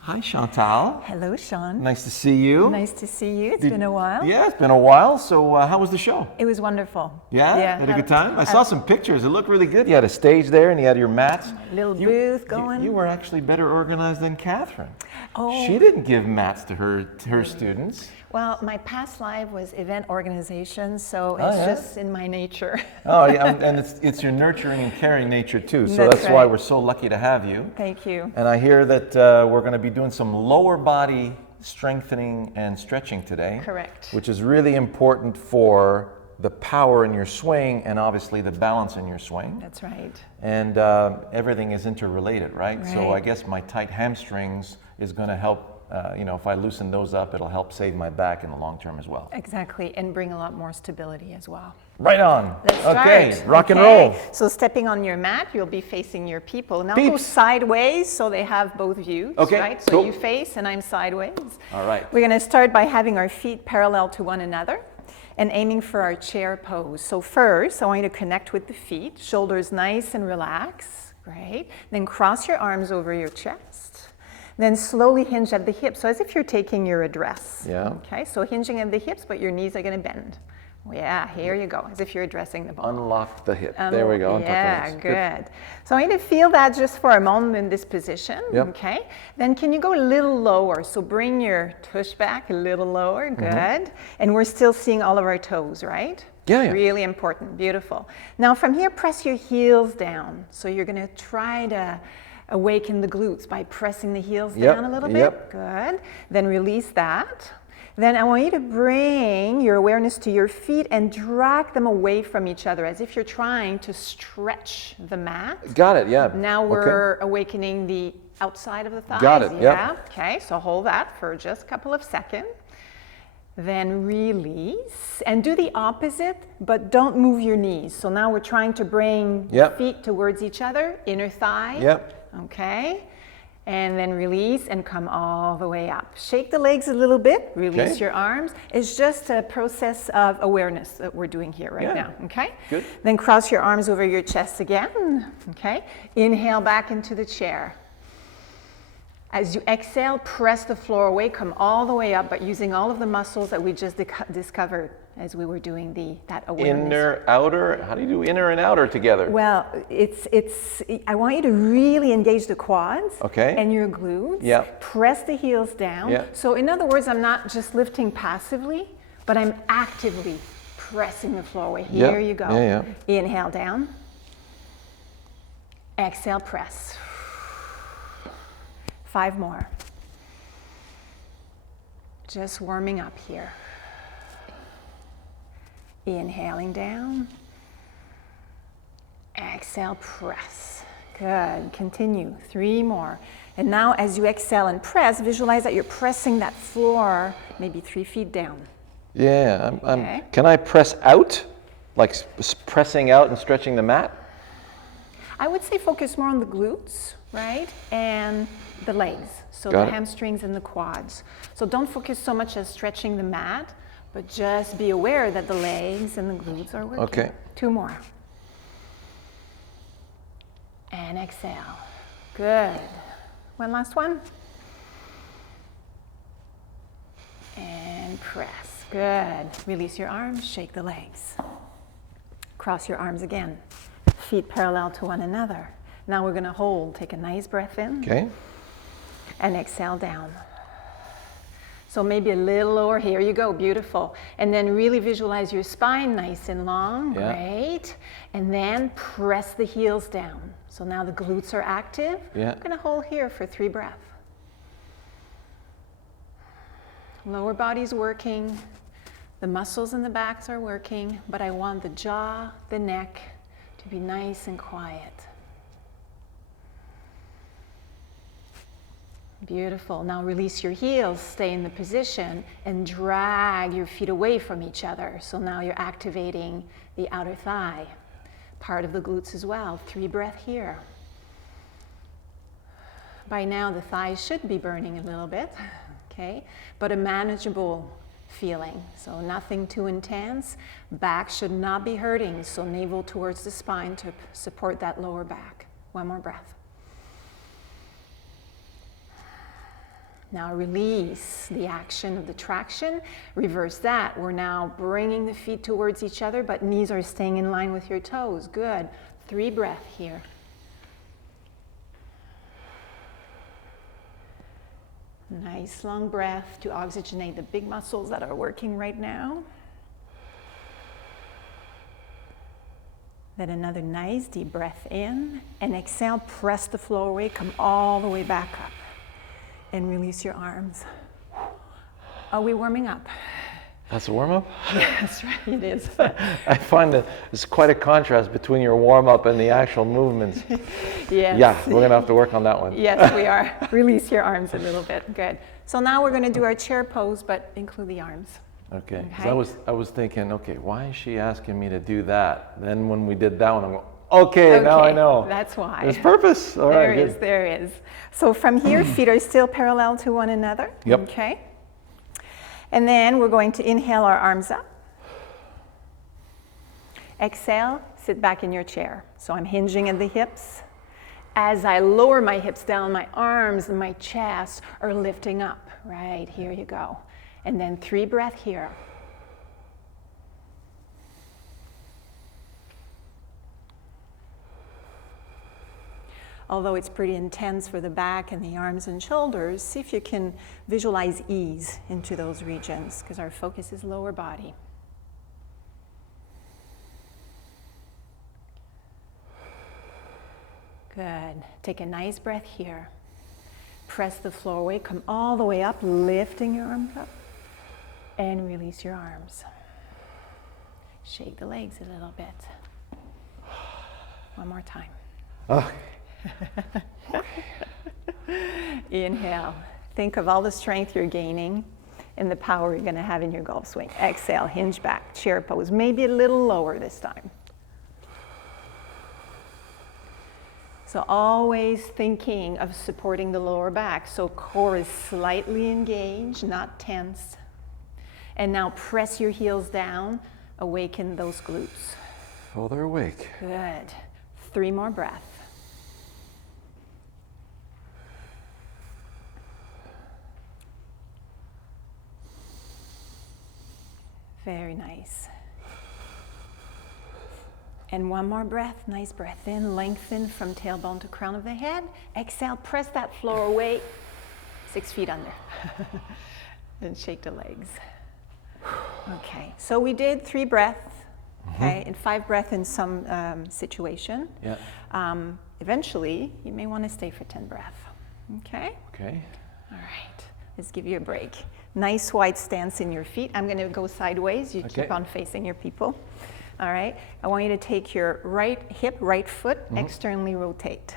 Hi, Chantal. Hello, Shawn. Nice to see you. Nice to see you. It's been a while. Yeah, it's been a while. So how was the show? It was wonderful. Yeah? Had a good time? I saw some pictures. It looked really good. You had a stage there and you had your mats. Little booth going. You were actually better organized than Catherine. Oh. She didn't give mats to her students. Well, my past life was event organization, so it's just in my nature. Oh, yeah, and it's your nurturing and caring nature too. So That's why right. we're so lucky to have you. Thank you. And I hear that we're going to be doing some lower body strengthening and stretching today. Correct. Which is really important for the power in your swing and obviously the balance in your swing. That's right. And everything is interrelated, right? So I guess my tight hamstrings is going to help. If I loosen those up, it'll help save my back in the long term as well. Exactly, and bring a lot more stability as well. Right on. Let's okay, start. rock and roll. So stepping on your mat, you'll be facing your people. Now Peeps. go sideways so they have both views, Okay, right? So cool. you face and I'm sideways. All right. We're going to start by having our feet parallel to one another and aiming for our chair pose. So first, I want you to connect with the feet, shoulders nice and relaxed. Great. Then cross your arms over your chest. Then slowly hinge at the hips, so as if you're taking your address. Yeah. Okay, so hinging at the hips, but your knees are going to bend. Yeah, here you go, as if you're addressing the ball. Unlock the hip. There we go. Yeah, good. So I want you to feel that just for a moment in this position. Yep. Okay. Then can you go a little lower? So bring your tush back a little lower. Good. And we're still seeing all of our toes, right? Yeah. Really important. Beautiful. Now from here, press your heels down. So you're going to try to awaken the glutes by pressing the heels down a little bit. Yep. Good. Then release that. Then I want you to bring your awareness to your feet and drag them away from each other as if you're trying to stretch the mat. Got it, yeah. Now we're awakening the outside of the thighs. Got it, yeah. Okay, so hold that for just a couple of seconds. Then release and do the opposite, but don't move your knees. So now we're trying to bring feet towards each other, inner thigh. Yep. Okay. And then release and come all the way up. Shake the legs a little bit, release your arms. It's just a process of awareness that we're doing here right now, okay? Good. Then cross your arms over your chest again, okay? Inhale back into the chair. As you exhale, press the floor away, come all the way up, but using all of the muscles that we just discovered as we were doing that awareness. Inner, outer. How do you do inner and outer together? Well, I want you to really engage the quads and your glutes. Yeah. Press the heels down. Yeah. So in other words, I'm not just lifting passively, but I'm actively pressing the floor away. Here you go. Yeah. Inhale down. Exhale, press. 5 more. Just warming up here. Inhaling down. Exhale, press. Good. Continue. 3 more. And now as you exhale and press, visualize that you're pressing that floor maybe 3 feet down. Yeah. Can I press out? Like pressing out and stretching the mat? I would say focus more on the glutes, right? And the legs. So Got the it. hamstrings and the quads. So don't focus so much as stretching the mat, but just be aware that the legs and the glutes are working. Okay. 2 more. And exhale. Good. One last one. And press. Good. Release your arms, shake the legs. Cross your arms again. Feet parallel to one another. Now we're going to hold. Take a nice breath in. Okay. And exhale down. So maybe a little lower. Here you go. Beautiful. And then really visualize your spine nice and long. Yeah. Great. And then press the heels down. So now the glutes are active. Yeah. I'm going to hold here for 3 breaths. Lower body's working. The muscles in the backs are working. But I want the jaw, the neck to be nice and quiet. Beautiful. Now release your heels, stay in the position, and drag your feet away from each other. So now you're activating the outer thigh, part of the glutes as well. 3 breaths here. By now the thighs should be burning a little bit, okay? But a manageable feeling, so nothing too intense. Back should not be hurting, so navel towards the spine to support that lower back. 1 more breath. Now release the action of the traction. Reverse that. We're now bringing the feet towards each other, but knees are staying in line with your toes. Good. 3 breaths here. Nice long breath to oxygenate the big muscles that are working right now. Then another nice deep breath in, and exhale, press the floor away, come all the way back up, and release your arms. Are we warming up? That's a warm-up? Yes, right, it is. I find that it's quite a contrast between your warm-up and the actual movements. Yes. Yeah, we're going to have to work on that one. Yes, we are. Release your arms a little bit. Good. So now we're going to do our chair pose, but include the arms. Okay. 'Cause I was thinking, okay, why is she asking me to do that? Then when we did that one, I'm going, okay, now I know. That's why. There's purpose. All right, good. There is. So from here, feet are still parallel to one another. Yep. Okay. And then we're going to inhale our arms up. Exhale, sit back in your chair. So I'm hinging at the hips. As I lower my hips down, my arms and my chest are lifting up. Right, here you go. And then 3 breaths here. Although it's pretty intense for the back and the arms and shoulders, see if you can visualize ease into those regions, because our focus is lower body. Good. Take a nice breath here. Press the floor away, come all the way up, lifting your arms up, and release your arms. Shake the legs a little bit. One more time. Oh. Inhale. Think of all the strength you're gaining and the power you're going to have in your golf swing. Exhale, hinge back, chair pose. Maybe a little lower this time. So always thinking of supporting the lower back. So core is slightly engaged, not tense. And now press your heels down, awaken those glutes. Oh, they're awake. Good. 3 more breaths. Very nice. And 1 more breath, nice breath in, lengthen from tailbone to crown of the head. Exhale, press that floor away, 6 feet under. And shake the legs. Okay, so we did 3 breaths, okay, and 5 breaths in some situation. Yeah. Eventually, you may want to stay for 10 breaths, okay? Okay. All right, let's give you a break. Nice wide stance in your feet. I'm going to go sideways. You keep on facing your people. All right. I want you to take your right hip, right foot, externally rotate.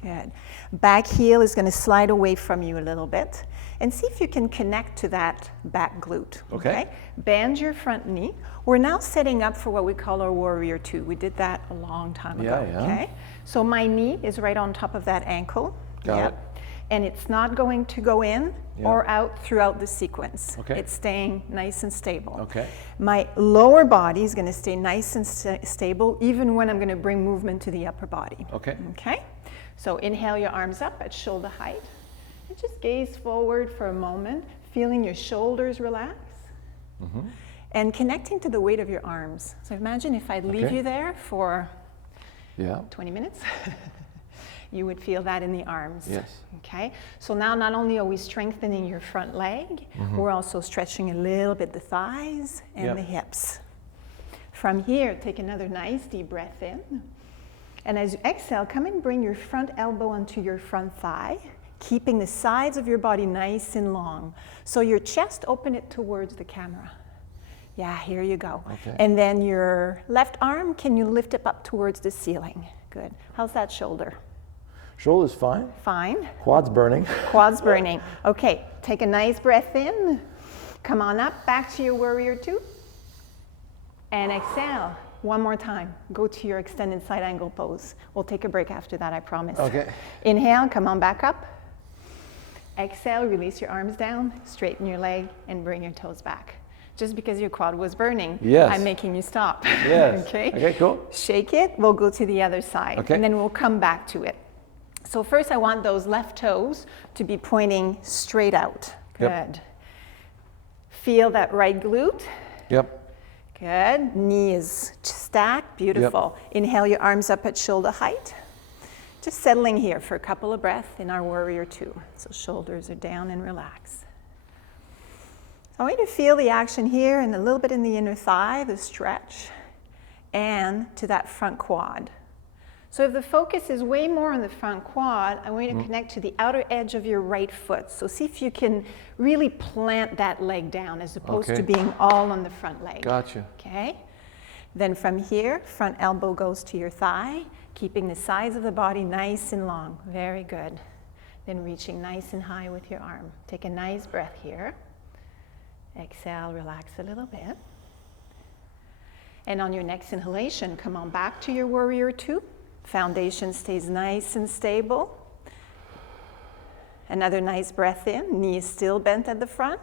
Good. Back heel is going to slide away from you a little bit. And see if you can connect to that back glute. Okay. Bend your front knee. We're now setting up for what we call our warrior 2. We did that a long time ago. Yeah. Okay. So my knee is right on top of that ankle. Got it. And it's not going to go in or out throughout the sequence. Okay. It's staying nice and stable. Okay. My lower body is going to stay nice and stable even when I'm going to bring movement to the upper body. Okay. Okay? So inhale your arms up at shoulder height. And just gaze forward for a moment, feeling your shoulders relax. And connecting to the weight of your arms. So imagine if I leave you there for 20 minutes. You would feel that in the arms. Yes. Okay. So now not only are we strengthening your front leg, we're also stretching a little bit the thighs and the hips. From here, take another nice deep breath in. And as you exhale, come and bring your front elbow onto your front thigh, keeping the sides of your body nice and long. So your chest, open it towards the camera. Yeah, here you go. Okay. And then your left arm, can you lift it up towards the ceiling? Good. How's that shoulder? Shoulder's fine. Fine. Quad's burning. Quads burning. Okay, take a nice breath in. Come on up, back to your warrior 2. And exhale. 1 more time. Go to your extended side angle pose. We'll take a break after that, I promise. Okay. Inhale, come on back up. Exhale, release your arms down, straighten your leg, and bring your toes back. Just because your quad was burning, I'm making you stop. Yes. Okay? Okay, cool. Shake it. We'll go to the other side. Okay. And then we'll come back to it. So first I want those left toes to be pointing straight out. Good. Yep. Feel that right glute. Yep. Good. Knee is stacked. Beautiful. Yep. Inhale your arms up at shoulder height. Just settling here for a couple of breaths in our warrior two. So shoulders are down and relax. I want you to feel the action here and a little bit in the inner thigh, the stretch, and to that front quad. So if the focus is way more on the front quad, I want you to connect to the outer edge of your right foot. So see if you can really plant that leg down as opposed to being all on the front leg. Gotcha. Okay? Then from here, front elbow goes to your thigh, keeping the size of the body nice and long. Very good. Then reaching nice and high with your arm. Take a nice breath here. Exhale, relax a little bit. And on your next inhalation, come on back to your warrior two. Foundation stays nice and stable. Another nice breath in, knee is still bent at the front.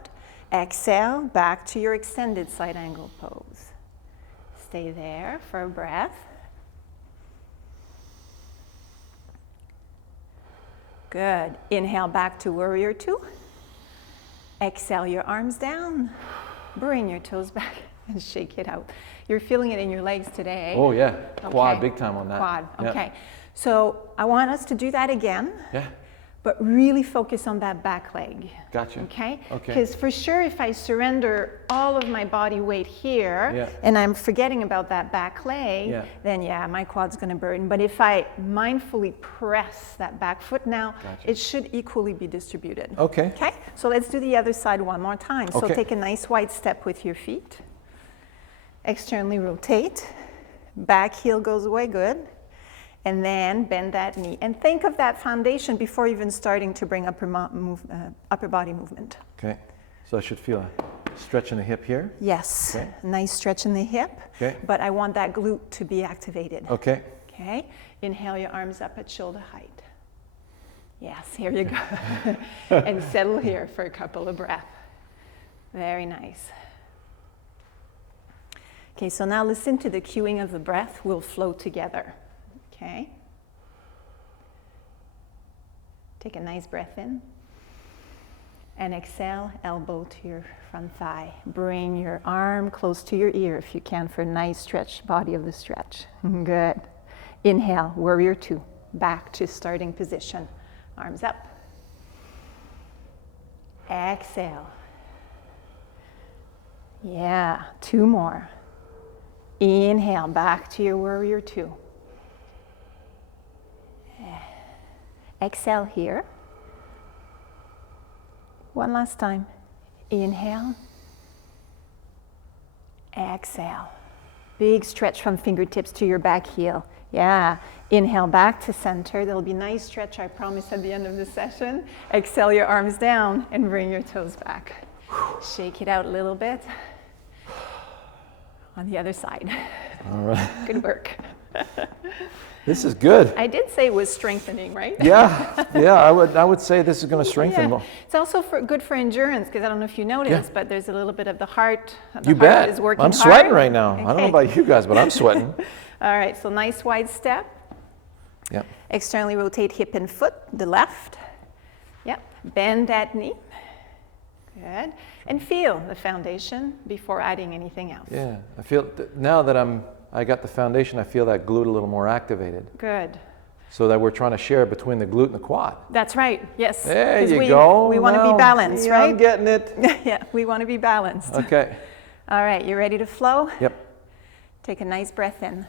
Exhale, back to your extended side angle pose. Stay there for a breath. Good. Inhale back to warrior two. Exhale your arms down. Bring your toes back and shake it out. You're feeling it in your legs today. Oh yeah, quad, big time on that. Quad, okay. So I want us to do that again. Yeah. But really focus on that back leg. Gotcha. Okay? Okay. Because for sure if I surrender all of my body weight here and I'm forgetting about that back leg, then yeah, my quad's gonna burn. But if I mindfully press that back foot now, it should equally be distributed. Okay. Okay? So let's do the other side one more time. So take a nice wide step with your feet. Externally rotate. Back heel goes away, good. And then bend that knee. And think of that foundation before even starting to bring upper body movement. Okay. So I should feel a stretch in the hip here? Yes. Okay. Nice stretch in the hip. Okay. But I want that glute to be activated. Okay. Okay. Inhale your arms up at shoulder height. Yes, here you go. And settle here for a couple of breaths. Very nice. Okay, so now listen to the cueing of the breath. We'll flow together. Okay. Take a nice breath in. And exhale, elbow to your front thigh. Bring your arm close to your ear if you can for a nice stretch, body of the stretch. Good. Inhale, warrior two. Back to starting position. Arms up. Exhale. Yeah, two more. Inhale, back to your warrior two. Exhale here. One last time. Inhale. Exhale. Big stretch from fingertips to your back heel. Yeah. Inhale back to center. There'll be a nice stretch, I promise, at the end of the session. Exhale your arms down and bring your toes back. Shake it out a little bit. On the other side. All right. Good work. This is good. I did say it was strengthening, right? Yeah, yeah. I would say this is going to strengthen. Yeah. It's also good for endurance because I don't know if you noticed, but there's a little bit of the heart. You bet. Is working I'm sweating right now. Okay. I don't know about you guys, but I'm sweating. All right. So nice wide step. Yep. Externally rotate hip and foot, the left. Yep. Bend that knee. Good. And feel the foundation before adding anything else. Yeah. I feel now that I got the foundation, I feel that glute a little more activated. Good. So that we're trying to share between the glute and the quad. That's right, yes. There you go. We want to be balanced, right? I'm getting it. Yeah, we want to be balanced. Okay. All right, you ready to flow? Yep. Take a nice breath in.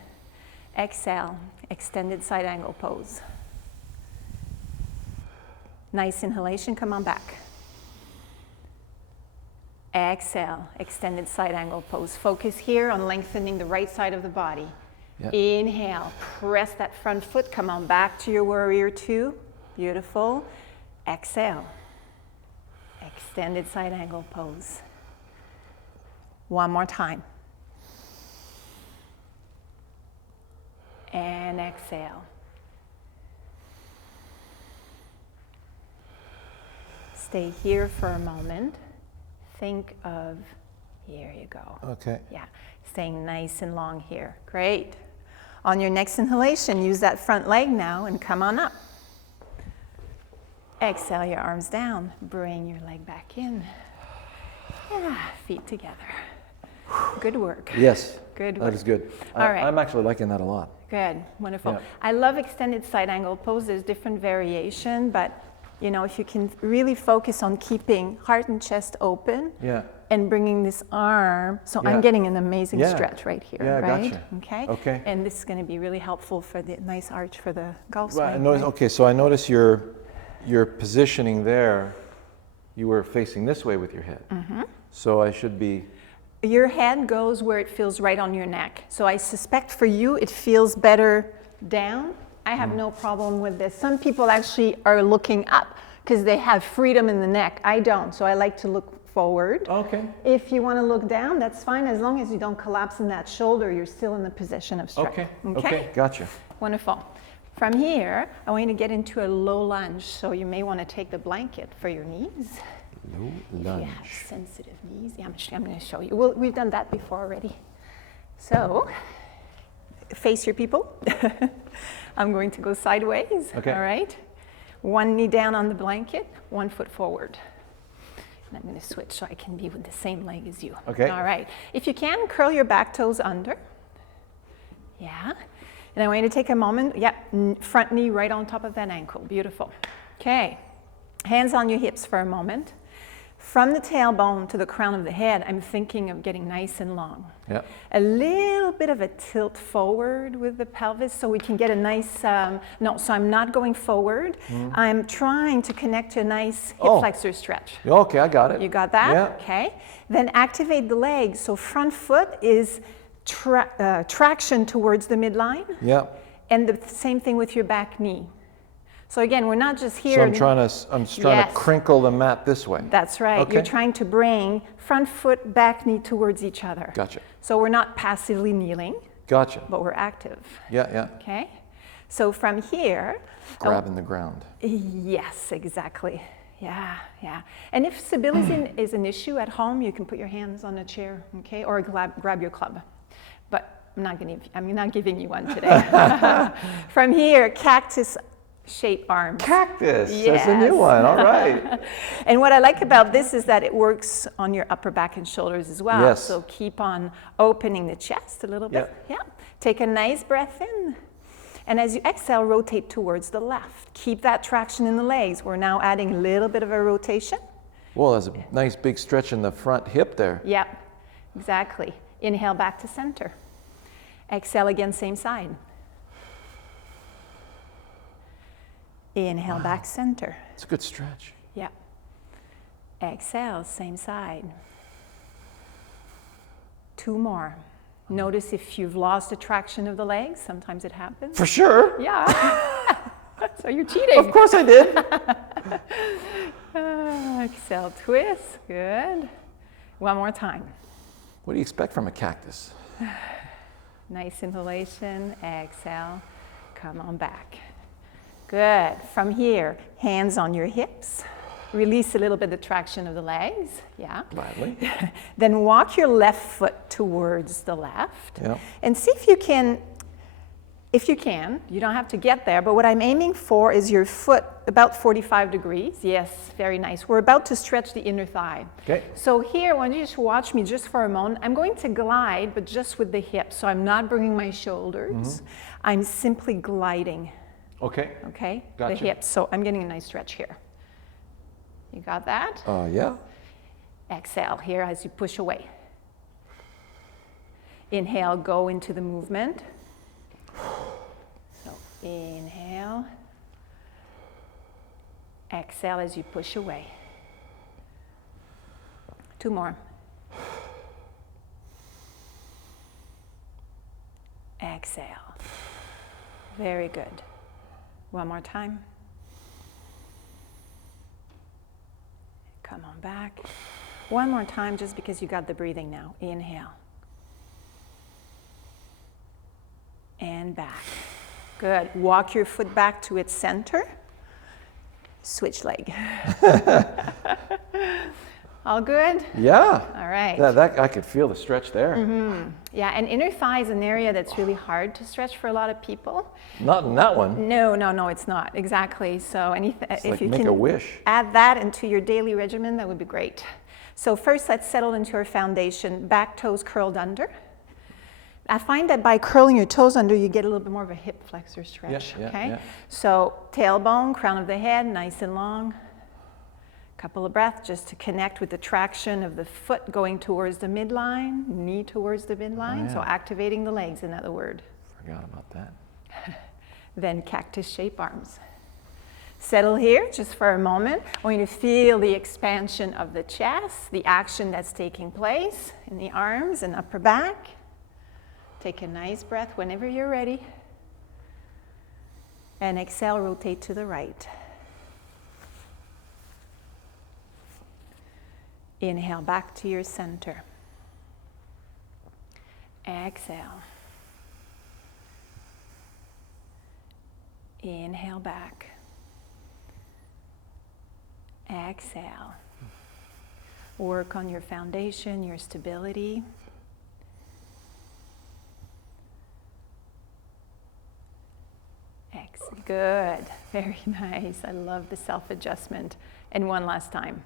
Exhale, extended side angle pose. Nice inhalation, come on back. Exhale, extended side angle pose. Focus here on lengthening the right side of the body. Yep. Inhale, press that front foot, come on back to your warrior two. Beautiful. Exhale, extended side angle pose. One more time. And exhale. Stay here for a moment. Think of, here you go. Okay. Yeah, staying nice and long here. Great. On your next inhalation, use that front leg now and come on up. Exhale your arms down. Bring your leg back in. Feet together. Good work. Yes. Good work. That is good. All right. I'm actually liking that a lot. Good. Wonderful. Yeah. I love extended side angle pose. There's different variation, but you know, if you can really focus on keeping heart and chest open and bringing this arm, so I'm getting an amazing stretch right here, right? Gotcha. Okay. Okay. And this is going to be really helpful for the nice arch for the golf swing. Right. Okay, so I notice your positioning there. You were facing this way with your head. So I should be... Your head goes where it feels right on your neck. So I suspect for you it feels better down. I have no problem with this. Some people actually are looking up because they have freedom in the neck. I don't, so I like to look forward. Okay. If you want to look down, that's fine. As long as you don't collapse in that shoulder, you're still in the position of stretch. Okay, gotcha. Wonderful. From here, I want you to get into a low lunge. So you may want to take the blanket for your knees. Low lunge. Yeah, sensitive knees. Yeah, I'm going to show you. Well, we've done that before already. So, face your people. I'm going to go sideways. Okay. All right. One knee down on the blanket, 1 foot forward. And I'm going to switch so I can be with the same leg as you. Okay. All right. If you can, curl your back toes under. Yeah. And I want you to take a moment. Yeah. Front knee right on top of that ankle. Beautiful. Okay. Hands on your hips for a moment. From the tailbone to the crown of the head, I'm thinking of getting nice and long. Yeah. A little bit of a tilt forward with the pelvis so we can get a nice, so I'm not going forward. I'm trying to connect to a nice hip flexor stretch. Okay, I got it. You got that? Yeah. Okay. Then activate the legs. So front foot is traction towards the midline. Yeah. And the same thing with your back knee. So again, we're not just here. So I'm trying to crinkle the mat this way. That's right. Okay. You're trying to bring front foot, back knee towards each other. Gotcha. So we're not passively kneeling. Gotcha. But we're active. Yeah. Okay. So from here, grabbing the ground. Yes, exactly. Yeah. And if stability is an issue at home, you can put your hands on a chair, okay, or grab your club. But I'm not giving you one today. From here, cactus shape arms. Cactus. Yes. That's a new one. All right. And what I like about this is that it works on your upper back and shoulders as well. Yes. So keep on opening the chest a little bit. Yeah. Take a nice breath in. And as you exhale, rotate towards the left. Keep that traction in the legs. We're now adding a little bit of a rotation. Well, there's a nice big stretch in the front hip there. Yep, exactly. Inhale back to center. Exhale again, same side. Inhale back center. It's a good stretch. Yep. Exhale, same side. 2 more. Notice if you've lost the traction of the legs. Sometimes it happens. For sure. Yeah. So you're cheating. Of course I did. Exhale, twist. Good. One more time. What do you expect from a cactus? Nice inhalation. Exhale. Come on back. Good. From here, hands on your hips. Release a little bit of traction of the legs. Yeah. Gladly. Then walk your left foot towards the left. Yeah. And see if you can, you don't have to get there, but what I'm aiming for is your foot about 45 degrees. Yes, very nice. We're about to stretch the inner thigh. Okay. So here, why don't you just watch me just for a moment. I'm going to glide, but just with the hips. So I'm not bringing my shoulders. I'm simply gliding. Okay. Okay? Gotcha. The hips. So I'm getting a nice stretch here. You got that? Yeah. Exhale here as you push away. Inhale, go into the movement. So inhale. Exhale as you push away. 2 more. Exhale. Very good. One more time. Come on back. One more time just because you got the breathing now. Inhale. And back. Good. Walk your foot back to its center. Switch leg. All good? Yeah. All right. That I could feel the stretch there. Yeah, and inner thigh is an area that's really hard to stretch for a lot of people. Not in that one. No, it's not. Exactly. So It's if like you make can a wish. add that into your daily regimen, that would be great. So first, let's settle into our foundation. Back toes curled under. I find that by curling your toes under, you get a little bit more of a hip flexor stretch. Okay. Yeah. So tailbone, crown of the head, nice and long. Couple of breaths just to connect with the traction of the foot going towards the midline, knee towards the midline. So activating the legs, in other words. Forgot about that. Then cactus shape arms. Settle here just for a moment. I want you to feel the expansion of the chest, the action that's taking place in the arms and upper back. Take a nice breath whenever you're ready. And exhale, rotate to the right. Inhale back to your center. Exhale. Inhale back. Exhale. Work on your foundation, your stability. Good. Very nice. I love the self-adjustment. And one last time.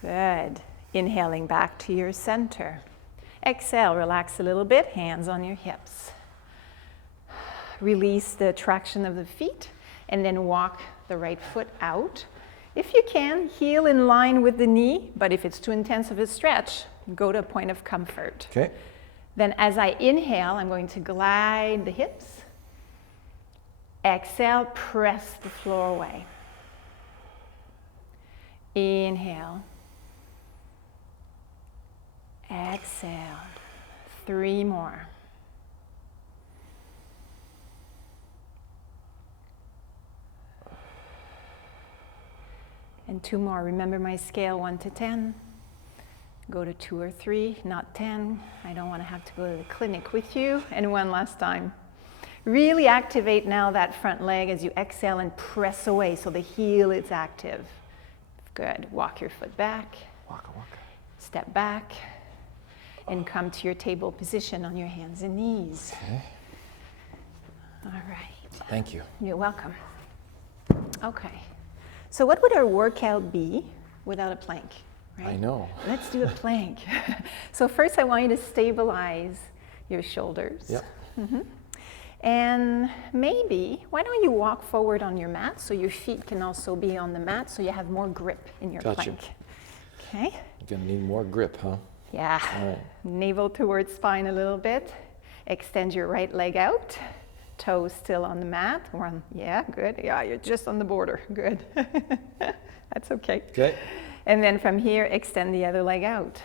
Good. Inhaling back to your center. Exhale, relax a little bit, hands on your hips. Release the traction of the feet and then walk the right foot out. If you can, heel in line with the knee, but if it's too intense of a stretch, go to a point of comfort. Okay. Then as I inhale, I'm going to glide the hips. Exhale, press the floor away. Inhale. Exhale. 3 more. And 2 more. Remember my scale 1 to 10. Go to 2 or 3, not 10. I don't want to have to go to the clinic with you. And 1 last time. Really activate now that front leg as you exhale and press away so the heel is active. Good. Walk your foot back. Waka. Step back. And come to your table position on your hands and knees. Okay. All right. Thank you. You're welcome. Okay. So what would our workout be without a plank? Right? I know. Let's do a plank. So first I want you to stabilize your shoulders. Yep. And maybe, why don't you walk forward on your mat so your feet can also be on the mat so you have more grip in your Gotcha. plank. Okay? You're gonna need more grip, huh? Yeah. All right. Navel towards spine a little bit. Extend your right leg out. Toes still on the mat. Yeah, good. Yeah, you're just on the border. Good. That's okay. Okay. And then from here, extend the other leg out.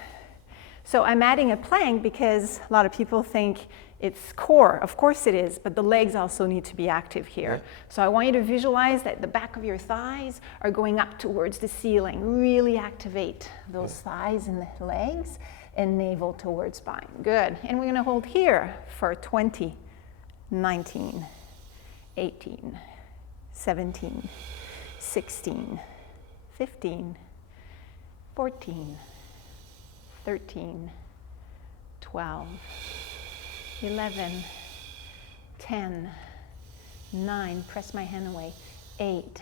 So I'm adding a plank because a lot of people think it's core. Of course it is, but the legs also need to be active here. Right. So I want you to visualize that the back of your thighs are going up towards the ceiling. Really activate those thighs and the legs, and navel towards spine. Good. And we're going to hold here for 20, 19, 18, 17, 16, 15, 14, 13, 12, 11, 10, 9, press my hand away, 8,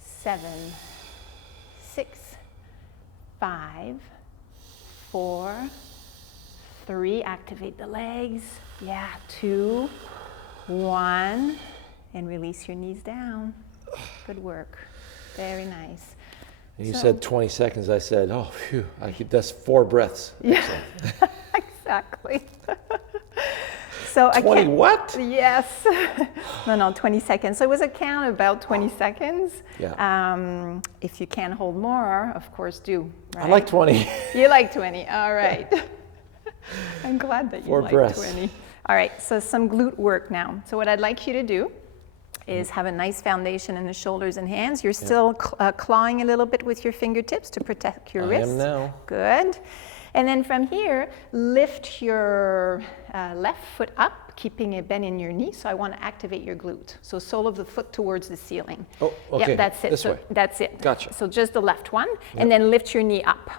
7, 6, 5, 4, 3, activate the legs, 2, 1, and release your knees down. Good work. Very nice. You said 20 seconds. I said, oh, phew, that's 4 breaths. Yeah, exactly. So 20 what? Yes. No, 20 seconds. So it was a count of about 20 seconds. Yeah. If you can hold more, of course, do. Right? I like 20. You like 20. All right. I'm glad that you 4 like breaths. 20. All right, so some glute work now. So what I'd like you to do is have a nice foundation in the shoulders and hands. You're still clawing a little bit with your fingertips to protect your wrists. I am now. Good. And then from here, lift your left foot up, keeping a bend in your knee. So I want to activate your glute. So sole of the foot towards the ceiling. Oh, okay. Yep, that's it. This so way. That's it. Gotcha. So just the left one, and then lift your knee up.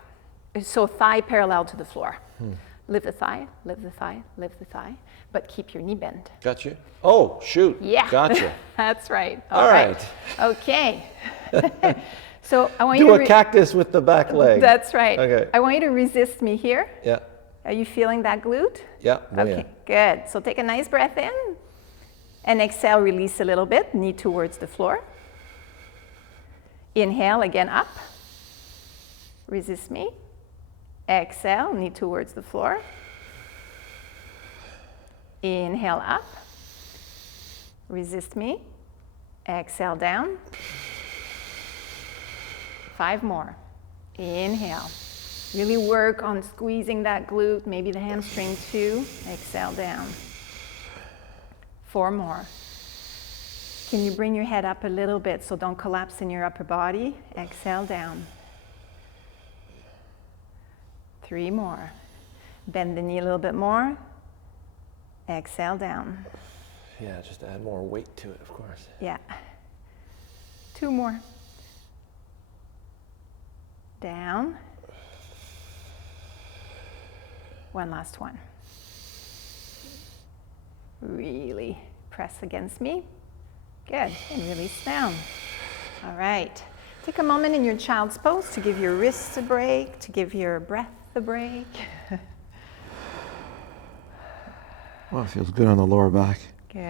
So thigh parallel to the floor. Lift the thigh, lift the thigh, lift the thigh, but keep your knee bent. Gotcha. Oh, shoot. Yeah. Gotcha. That's right. All right. Okay. So I want Do you a to cactus with the back leg. That's right. Okay. I want you to resist me here. Yeah. Are you feeling that glute? Yeah. Oh, Okay, good. So take a nice breath in and exhale, release a little bit, knee towards the floor. Inhale, again up. Resist me. Exhale, knee towards the floor. Inhale up. Resist me. Exhale down. 5 more. Inhale. Really work on squeezing that glute, maybe the hamstrings too. Exhale down. 4 more. Can you bring your head up a little bit so don't collapse in your upper body? Exhale down. 3 more. Bend the knee a little bit more. Exhale down. Yeah, just add more weight to it, of course. Yeah. 2 more. Down. 1 last one. Really press against me. Good. And release down. All right. Take a moment in your child's pose to give your wrists a break, to give your breath a break. Well, it feels good on the lower back. Good.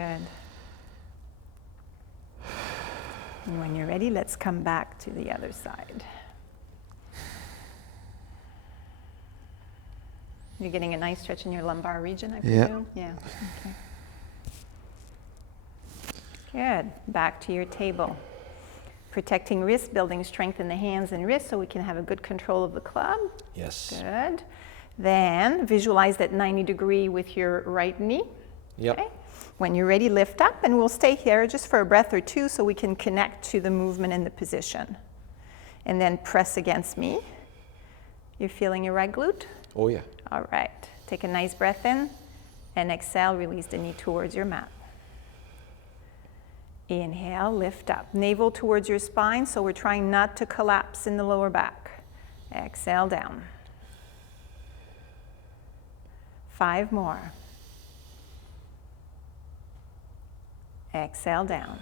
And when you're ready, let's come back to the other side. You're getting a nice stretch in your lumbar region, I presume? Yeah. Okay. Good. Back to your table. Protecting wrists, building strength in the hands and wrists so we can have a good control of the club. Yes. Good. Then visualize that 90 degree with your right knee. Yep. Okay. When you're ready, lift up, and we'll stay here just for a breath or two so we can connect to the movement and the position. And then press against me. You're feeling your right glute? Oh, yeah. All right. Take a nice breath in and exhale, release the knee towards your mat. Inhale, lift up. Navel towards your spine, so we're trying not to collapse in the lower back. Exhale down. 5 more. Exhale down.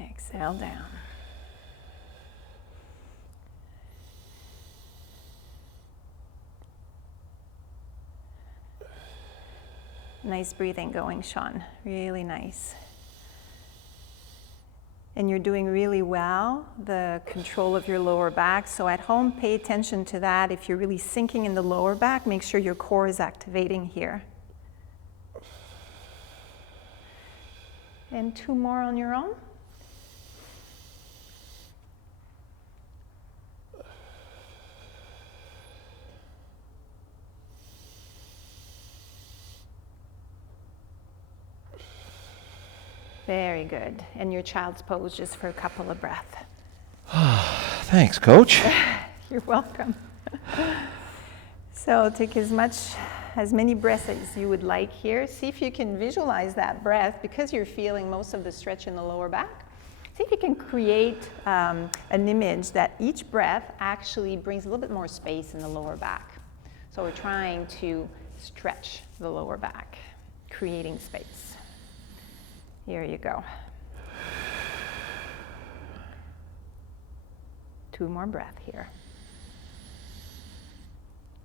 Exhale down. Nice breathing going, Shawn. Really nice. And you're doing really well, the control of your lower back. So at home, pay attention to that. If you're really sinking in the lower back, make sure your core is activating here. And 2 more on your own. Very good. And your child's pose just for a couple of breaths. Thanks, Coach. You're welcome. So take as many breaths as you would like here. See if you can visualize that breath because you're feeling most of the stretch in the lower back. See if you can create an image that each breath actually brings a little bit more space in the lower back. So we're trying to stretch the lower back, creating space. Here you go. 2 more breaths here.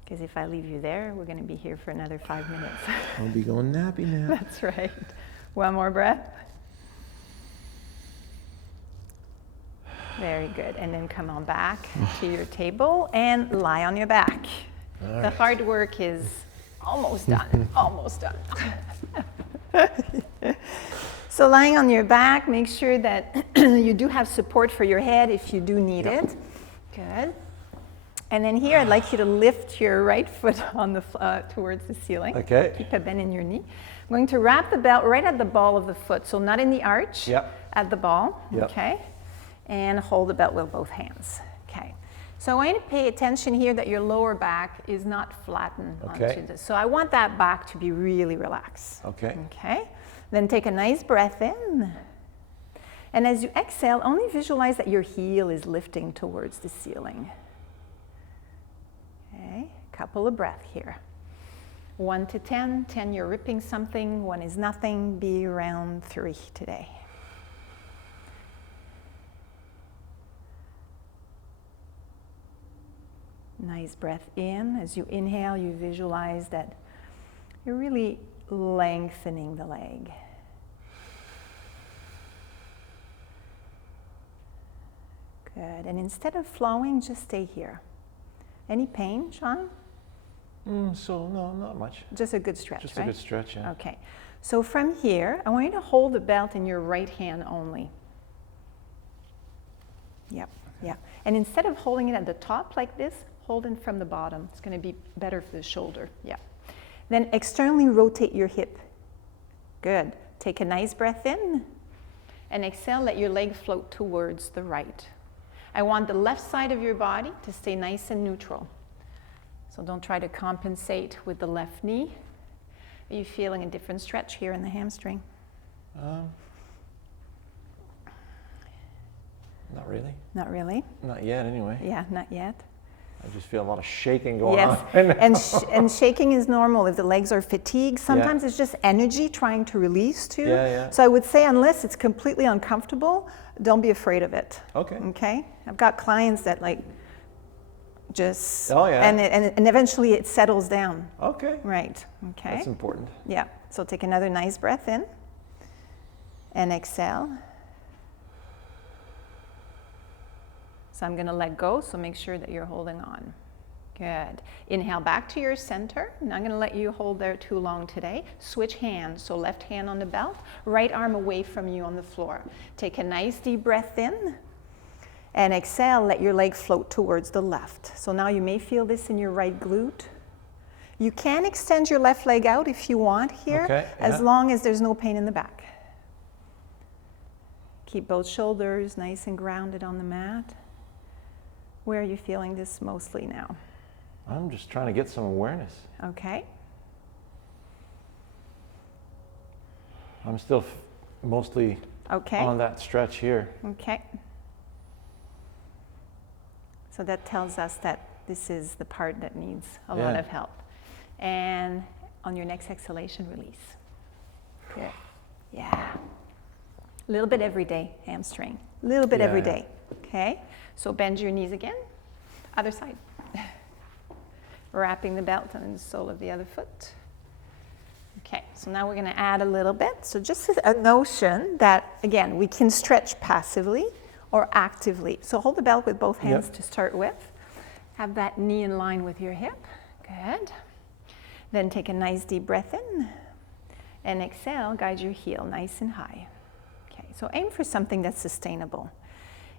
Because if I leave you there, we're going to be here for another 5 minutes. I'll be going nappy nap. That's right. 1 more breath. Very good. And then come on back to your table and lie on your back. All The right. hard work is almost done. Almost done. So lying on your back, make sure that you do have support for your head if you do need it. Good. And then here, I'd like you to lift your right foot on the towards the ceiling. Okay. Keep a bend in your knee. I'm going to wrap the belt right at the ball of the foot, so not in the arch, Yep. at the ball. Yep. Okay. And hold the belt with both hands. Okay. So I want you to pay attention here that your lower back is not flattened Okay. onto this. So I want that back to be really relaxed. Okay. Okay. Then take a nice breath in. And as you exhale, only visualize that your heel is lifting towards the ceiling. Okay. Couple of breaths here. 1 to 10. 10, you're ripping something. 1 is nothing. Be around 3 today. Nice breath in. As you inhale, you visualize that you're really lengthening the leg. Good. And instead of flowing, just stay here. Any pain, Shawn? So no, not much. Just a good stretch, Just right? a good stretch, yeah. Okay. So from here, I want you to hold the belt in your right hand only. Yep, yeah. And instead of holding it at the top like this, hold it from the bottom. It's going to be better for the shoulder. Yeah. Then externally rotate your hip. Good. Take a nice breath in. And exhale, let your leg float towards the right. I want the left side of your body to stay nice and neutral. So don't try to compensate with the left knee. Are you feeling a different stretch here in the hamstring? Not really. Not really? Not yet, anyway. Yeah, not yet. I just feel a lot of shaking going Yes, on. and shaking is normal if the legs are fatigued. Sometimes it's just energy trying to release too. Yeah, yeah. So I would say unless it's completely uncomfortable, don't be afraid of it. Okay. Okay? I've got clients that like just, Oh, yeah. and eventually it settles down. Okay. Right, okay? That's important. Yeah, so take another nice breath in and exhale. So I'm going to let go, so make sure that you're holding on. Good. Inhale back to your center. Not going to let you hold there too long today. Switch hands, so left hand on the belt, right arm away from you on the floor. Take a nice deep breath in and exhale, let your leg float towards the left. So now you may feel this in your right glute. You can extend your left leg out if you want here, Okay, as yeah. long as there's no pain in the back. Keep both shoulders nice and grounded on the mat. Where are you feeling this mostly now? I'm just trying to get some awareness. Okay. I'm still mostly Okay. on that stretch here. Okay. So that tells us that this is the part that needs a lot Yeah. of help. And on your next exhalation, release. Good. Yeah. A little bit every day, hamstring. A little bit every Yeah. day. Okay. So bend your knees again. Other side. Wrapping the belt on the sole of the other foot. Okay, so now we're going to add a little bit. So just a notion that, again, we can stretch passively or actively. So hold the belt with both hands to start with. Have that knee in line with your hip. Good. Then take a nice deep breath in. And exhale, guide your heel nice and high. Okay, so aim for something that's sustainable.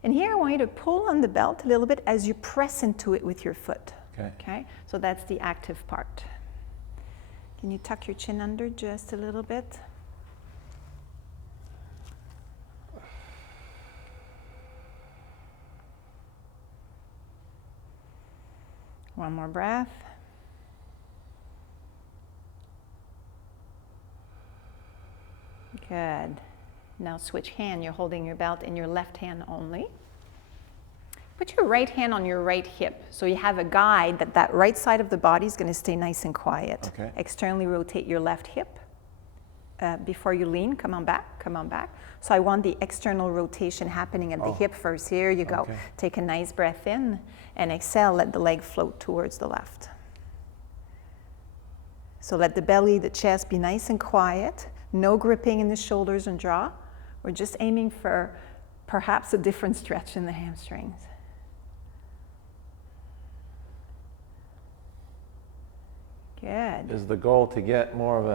And here I want you to pull on the belt a little bit as you press into it with your foot. Okay. Okay, so that's the active part. Can you tuck your chin under just a little bit? One more breath. Good. Now switch hand. You're holding your belt in your left hand only. Put your right hand on your right hip, so you have a guide that that right side of the body is going to stay nice and quiet. Okay. Externally rotate your left hip. Before you lean, come on back, come on back. So I want the external rotation happening at the hip first. Here you go. Okay. Take a nice breath in and exhale, let the leg float towards the left. So let the belly, the chest be nice and quiet. No gripping in the shoulders and jaw. We're just aiming for perhaps a different stretch in the hamstrings. Good. Is the goal to get more of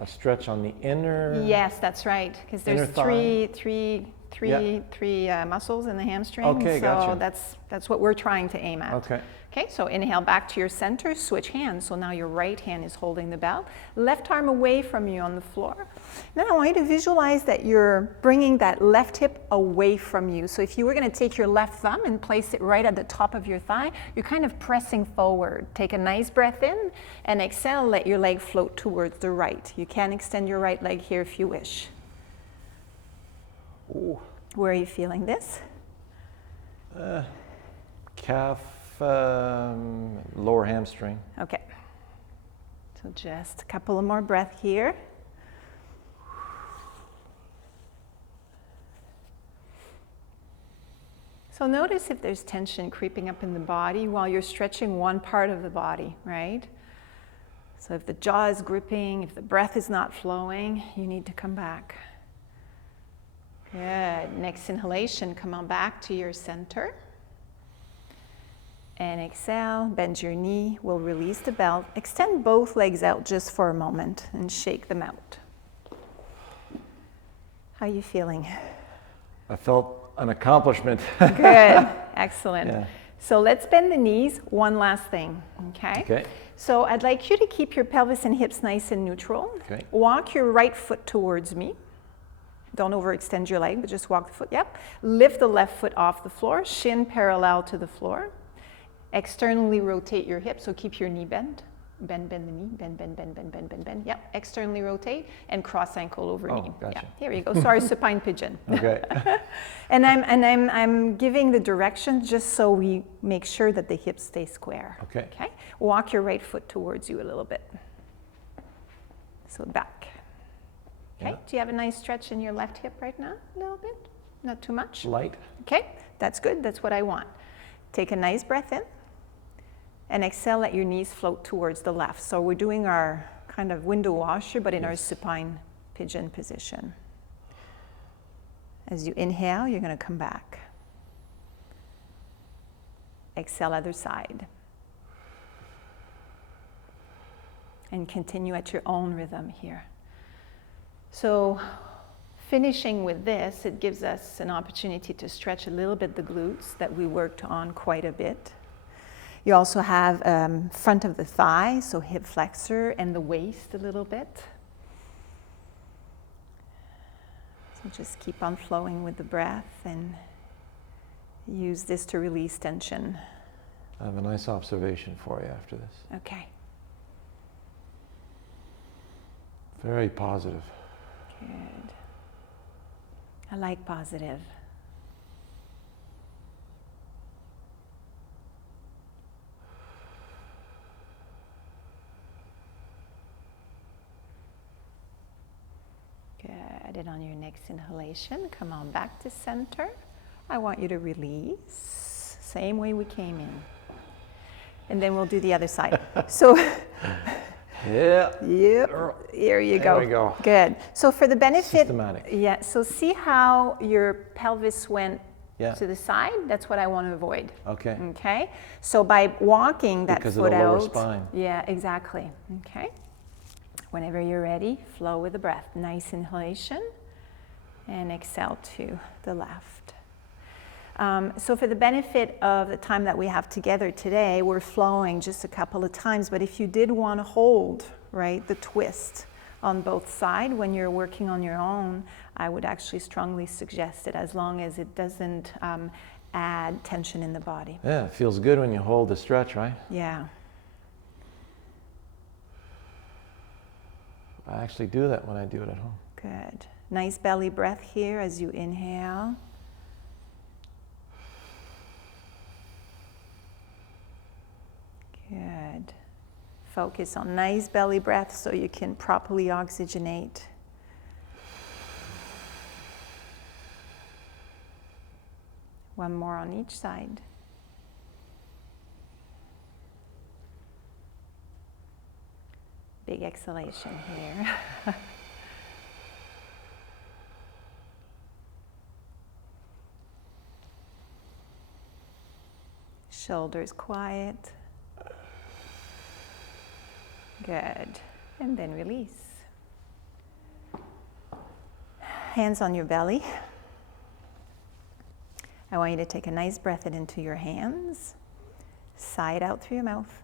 a stretch on the inner? Yes, that's right. Because there's Inner thigh. three three muscles in the hamstring. Okay, so gotcha. that's what we're trying to aim at. Okay. Okay, so inhale back to your center, switch hands. So now your right hand is holding the belt, left arm away from you on the floor. Then I want you to visualize that you're bringing that left hip away from you. So if you were going to take your left thumb and place it right at the top of your thigh, you're kind of pressing forward. Take a nice breath in and exhale, let your leg float towards the right. You can extend your right leg here if you wish. Ooh. Where are you feeling this? Calf, lower hamstring. Okay. So just a couple of more breaths here. So notice if there's tension creeping up in the body while you're stretching one part of the body, right? So if the jaw is gripping, if the breath is not flowing, you need to come back. Good. Next inhalation, come on back to your center. And exhale, bend your knee, we'll release the belt. Extend both legs out just for a moment and shake them out. How are you feeling? I felt an accomplishment. Good, excellent. Yeah. So let's bend the knees, one last thing, okay? Okay. So I'd like you to keep your pelvis and hips nice and neutral. Okay. Walk your right foot towards me. Don't overextend your leg, but just walk the foot, yep. Lift the left foot off the floor, shin parallel to the floor. Externally rotate your hips, so keep your knee bent. Bend the knee, bend. Yep, externally rotate and cross ankle over knee. Gotcha. Yeah, here you go. So our supine pigeon. Okay. And I'm giving the direction just so we make sure that the hips stay square. Okay. Okay. Walk your right foot towards you a little bit. So back. Okay. Yeah. Do you have a nice stretch in your left hip right now? A little bit? Not too much? Light. Okay. That's good. That's what I want. Take a nice breath in. And exhale, let your knees float towards the left. So we're doing our kind of window washer, but in our supine pigeon position. As you inhale, you're going to come back. Exhale, other side. And continue at your own rhythm here. So finishing with this, it gives us an opportunity to stretch a little bit the glutes that we worked on quite a bit. You also have front of the thigh, so hip flexor, and the waist a little bit. So just keep on flowing with the breath and use this to release tension. I have a nice observation for you after this. Okay. Very positive. Good. I like positive. Good. And on your next inhalation, come on back to center. I want you to release, same way we came in. And then we'll do the other side. So, Yeah. yep, here you go. There we go. Good. So for the benefit, Systematic. yeah, so see how your pelvis went Yeah. to the side? That's what I want to avoid. Okay. Okay? So by walking that Because of foot the lower out. spine. Yeah, exactly. Okay? Whenever you're ready, flow with the breath. Nice inhalation and exhale to the left. So for the benefit of the time that we have together today, we're flowing just a couple of times, but if you did want to hold, right, the twist on both sides when you're working on your own, I would actually strongly suggest it, as long as it doesn't add tension in the body. Yeah, it feels good when you hold the stretch, right? Yeah. I actually do that when I do it at home. Good. Nice belly breath here as you inhale. Good. Focus on nice belly breath so you can properly oxygenate. One more on each side. Big exhalation here. Shoulders quiet. Good. And then release. Hands on your belly. I want you to take a nice breath in into your hands, sigh it out through your mouth.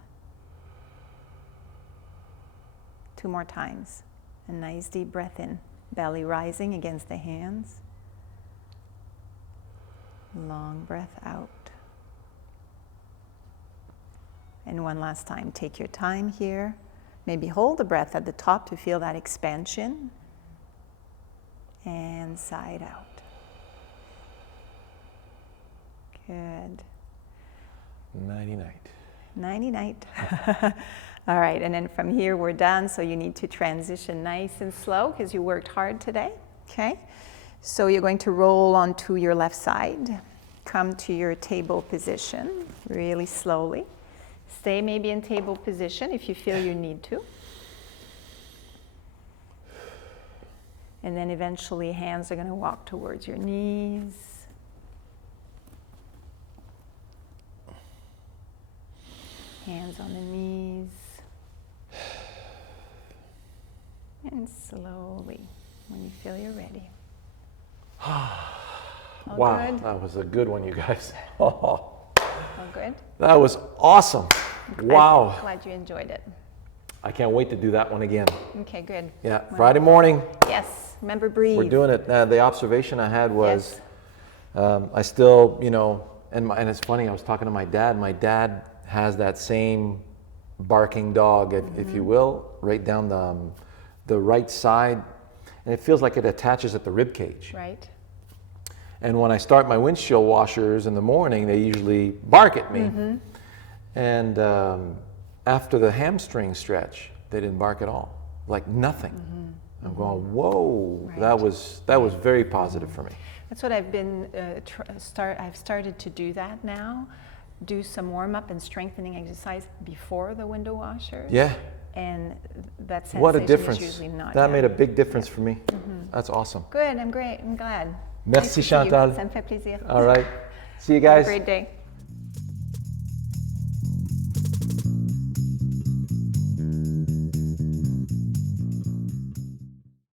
2 more times. A nice deep breath in, belly rising against the hands. Long breath out. And one last time, take your time here. Maybe hold the breath at the top to feel that expansion. And sigh it out. Good. Nighty-night. Nighty-night. All right, and then from here we're done, so you need to transition nice and slow because you worked hard today, okay? So you're going to roll onto your left side, come to your table position really slowly. Stay maybe in table position if you feel you need to. And then eventually hands are going to walk towards your knees. Hands on the knees. And slowly, when you feel you're ready. All Wow, good? that was a good one, you guys. All good? That was awesome. Wow. I'm glad you enjoyed it. I can't wait to do that one again. Okay, good. Yeah, Friday morning. Yes, remember breathe. We're doing it. The observation I had was, I still, you know, and it's funny, I was talking to my dad. My dad has that same barking dog, if you will, right down the right side, and it feels like it attaches at the rib cage. Right. And when I start my windshield washers in the morning, they usually bark at me. And after the hamstring stretch, they didn't bark at all, like nothing. I'm going, whoa, Right. that was very positive for me. That's what I've been, I've started to do that now. Do some warm-up and strengthening exercise before the window washers. Yeah. And that sensation What a difference. is usually not. That made a big difference for me. That's awesome. Good, I'm great, I'm glad. Merci, Nice to see you. Chantal. Ça me fait plaisir. All right. See you Have a guys. great day.